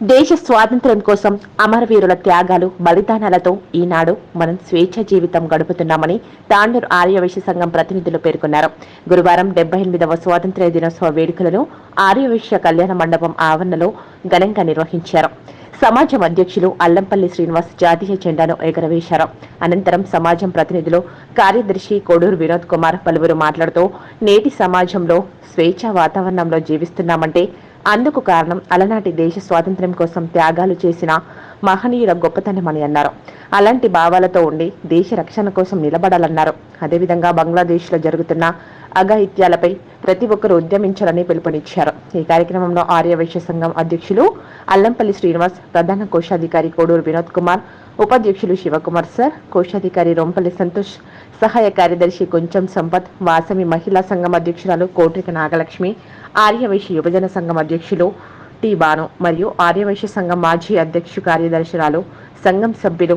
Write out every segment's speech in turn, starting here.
దేశ స్వాతంత్ర్యం కోసం అమరవీరుల త్యాగాలు బలిదానాలతో ఈనాడు మనం స్వేచ్ఛ జీవితం గడుపుతున్నామని తాండూరు ఆర్యవైశ్య సంఘం ప్రతినిధులు పేర్కొన్నారు. గురువారం డెబ్బై ఎనిమిదవ స్వాతంత్ర్య దినోత్సవ వేడుకలను ఆర్యవైశ్య కళ్యాణ మండపం ఆవరణలో ఘనంగా నిర్వహించారు. సమాజం అధ్యక్షులు అల్లంపల్లి శ్రీనివాస్ జాతీయ జెండాను ఎగరవేశారు. అనంతరం సమాజం ప్రతినిధులు కార్యదర్శి కోడూరు వినోద్ కుమార్ పలువురు మాట్లాడుతూ నేటి సమాజంలో స్వేచ్ఛ వాతావరణంలో జీవిస్తున్నామంటే అందుకు కారణం అలనాటి దేశ స్వాతంత్ర్యం కోసం త్యాగాలు చేసిన మహనీయుల గొప్పతనమని అన్నారు. అలాంటి భావాలతో ఉండి దేశ రక్షణ కోసం నిలబడాలన్నారు. అదేవిధంగా బంగ్లాదేశ్లో జరుగుతున్న అఘాయిత్యాలపై ప్రతి ఒక్కరూ ఉద్యమించాలని పిలుపునిచ్చారు. ఈ కార్యక్రమంలో ఆర్యవైశ్య సంఘం అధ్యక్షులు అల్లంపల్లి శ్రీనివాస్ ప్రధాన కోశాధికారి కోడూరు వినోద్ కుమార్ ఉపాధ్యక్షులు శివకుమార్ సార్ కోశాధికారి రొంపల్లి సంతోష్ సహాయ కార్యదర్శి కొంచెం సంపత్ వాసవి మహిళా సంఘం అధ్యక్షురాలు కోట్రిక నాగలక్ష్మి ఆర్యవైశ్య యువజన సంఘం అధ్యక్షులు టి బాను మరియు ఆర్యవైశ్య సంఘం మాజీ అధ్యక్షు కార్యదర్శురాలు సంఘం సభ్యులు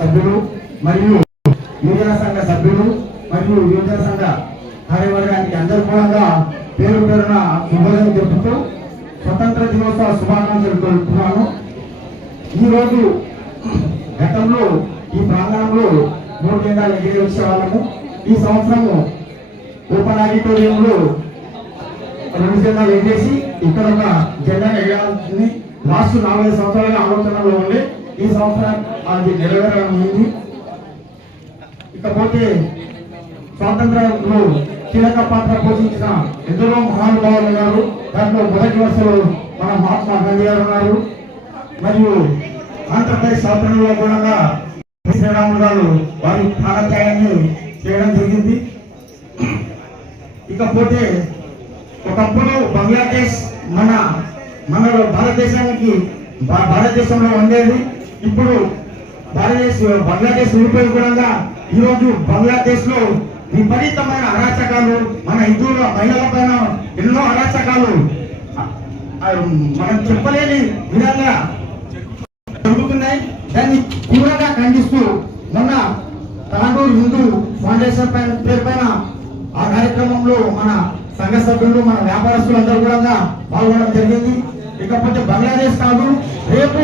సభ్యులు మరియు యువజన సంఘ సభ్యులు మరియు యువజన సంఘ కార్యవర్గానికి అందరూ కూడా పేరు పేరున శుభోదయం చెబుతూ స్వతంత్ర దినోత్సవ శుభాకాంక్షలు తెలుపుతున్నాను. ఈ రోజు గతంలో ఈ ప్రాంగణంలో మూడు కేంద్రాలు ఎగిరేసే వాళ్ళము. ఈ సంవత్సరము ఓపెన్ ఆడిటోరియంలో రెండు జెండాలు ఎగిరేసి ఇక్కడ ఒక జెండా ఎగరాల్సింది. లాస్ట్ నాలుగైదు సంవత్సరాలుగా ఆలోచనలో ఉండి ఈ సంవత్సరానికి అది నెరవేరనుంది ఇకపోతే స్వాతంత్రంలో కీలక పాత్ర పోషించిన ఎందరో మహానుభావులు ఉన్నారు. దాంట్లో మొదటి వరుసలో మన మహాత్మా గాంధీ గారు ఉన్నారు. మరియు ఆంధ్రప్రదేశ్ స్వాతంత్రంలో కూడా శ్రీరాములు గారు వారి ప్రాణత్యాగాన్ని చేయడం జరిగింది. ఇకపోతే ఒకప్పుడు బంగ్లాదేశ్ మన మన భారతదేశానికి భారతదేశంలో ఉండేది. ఇప్పుడు భారతదేశ్ బంగ్లాదేశ్ విడిపోయి కూడా ఈ రోజు బంగ్లాదేశ్లో విపరీతమైన అరాచకాలు మన హిందువుల మహిళల పైన ఎన్నో అరాచకాలు. మనం చెప్పలేని విధంగా జరుగుతున్నాయి. దాన్ని తీవ్రంగా ఖండిస్తూ మొన్న తాండూరు హిందూ ఫౌండేషన్ పేరు పైన ఆ కార్యక్రమంలో మన సంఘ సభ్యులు మన వ్యాపారస్తులు అందరూ కూడా పాల్గొనడం జరిగింది. ఇకపోతే బంగ్లాదేశ్ కాదు రేపు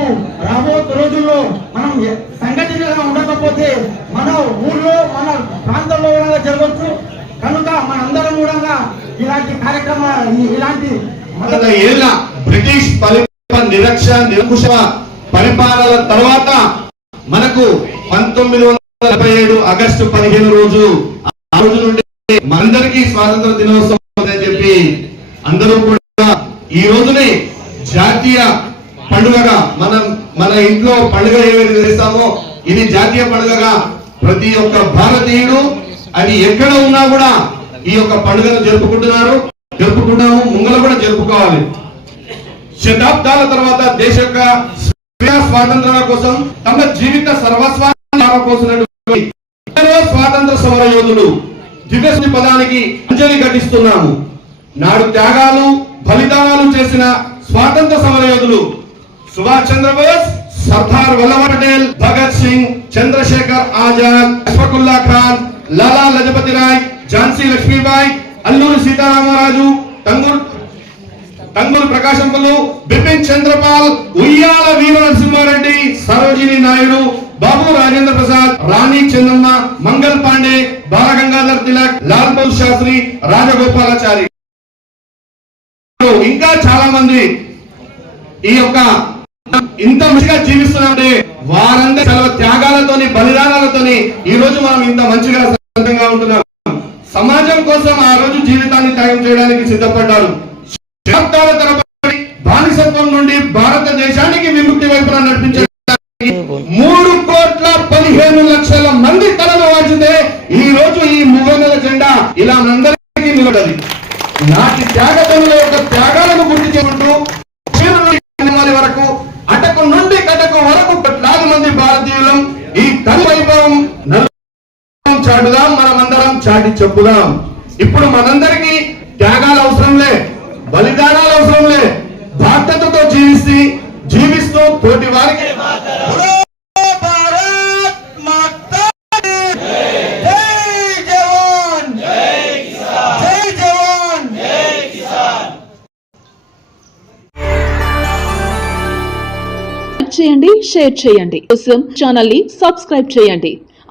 రాబో రోజుల్లో మనం ఇలాంటి ఏళ్ళ బ్రిటిష్ పరిపాలన నిరక్ష నిరంకుశ పరిపాలన తర్వాత మనకు పంతొమ్మిది వందల నలభై ఏడు ఆగస్టు పదిహేను రోజు ఆ రోజు నుండి మనందరికీ స్వాతంత్ర దినోత్సవం అని చెప్పి అందరూ కూడా ఈ రోజుని జాతీయ పండుగగా మనం మన ఇంట్లో పండుగ ఏదైతే చేస్తామో ఇది జాతీయ పండుగగా ప్రతి ఒక్క భారతీయుడు అది ఎక్కడ ఉన్నా కూడా ఈ యొక్క పండుగను జరుపుకుంటున్నారు. జరుపుకున్నాము ముంగల కూడా జరుపుకోవాలి. శతాబ్దాల తర్వాత దేశ యొక్క స్వాతంత్రాల కోసం తమ జీవిత సర్వస్వాన్ని స్వాతంత్ర సమర యోధులు దివ్యశ్రీ పదానికి అంజలి ఘటిస్తున్నాము. నాడు త్యాగాలు బలిదానాలు చేసిన స్వాతంత్ర సమర యోధులు సుభాష్ చంద్రబోస్ సర్దార్ వల్లభ పటేల్ భగత్ సింగ్ చంద్రశేఖర్ ఆజాద్ అష్ఫకుల్లా ఖాన్ లాలా లజపతి రాయ్ ఝాన్సీ లక్ష్మీబాయి అల్లూరు సీతారామరాజు రంగూల్ తంగూరు ప్రకాశం ప్రకాశంపల్లు బిపిన్ చంద్రపాల్ ఉయ్యాల వీర నరసింహారెడ్డి సరోజిని నాయుడు బాబు రాజేంద్ర ప్రసాద్ రాణి చంద్రమ్మ మంగల్ పాండే బాలగంగాధర్ తిలక్ లాల్ బహు శాస్త్రి రాజగోపాలాచారి. ఇంకా చాలా మంది ఈ యొక్క ఇంత మంచిగా జీవిస్తున్నామంటే వారందరి చాలా త్యాగాలతోని బలిదానాలతోని ఈ రోజు మనం ఇంత మంచిగా సంతంగా ఉంటున్నాం. సమాజం కోసం ఆ రోజు జీవితాన్ని త్యాగం చేయడానికి సిద్ధపడ్డారు. శతాబ్దాల తరబడి బానిసత్వం నుండి భారతదేశానికి విముక్తి వైపున నడిపించడానికి మూడు కోట్ల పదిహేను లక్షల మంది తలను వాచితే ఈ రోజు ఈ మూగన్నెల జెండా ఇలా అందరికీ నిలబడది. నాటి త్యాగతనుల యొక్క త్యాగాలను గుర్తు చేసుకుంటూ వరకు అటకు నుండి కటకు వరకు కోట్లాది మంది భారతీయులం ఈ తల్లి వైభవం నలుగురం చాటుదాం చాటి చెప్పుదాం. ఇప్పుడు మనందరికీ త్యాగాలు అవసరం లే బలిదానాలు అవసరం లే బాధ్యతతో జీవిస్తూ జీవిస్తూ తోటి వారికి. భారత్ మాతా జై. జవాన్. జై జవాన్. లైక్ చేయండి షేర్ చేయండి. కోసం ఛానల్ని సబ్స్క్రైబ్ చేయండి.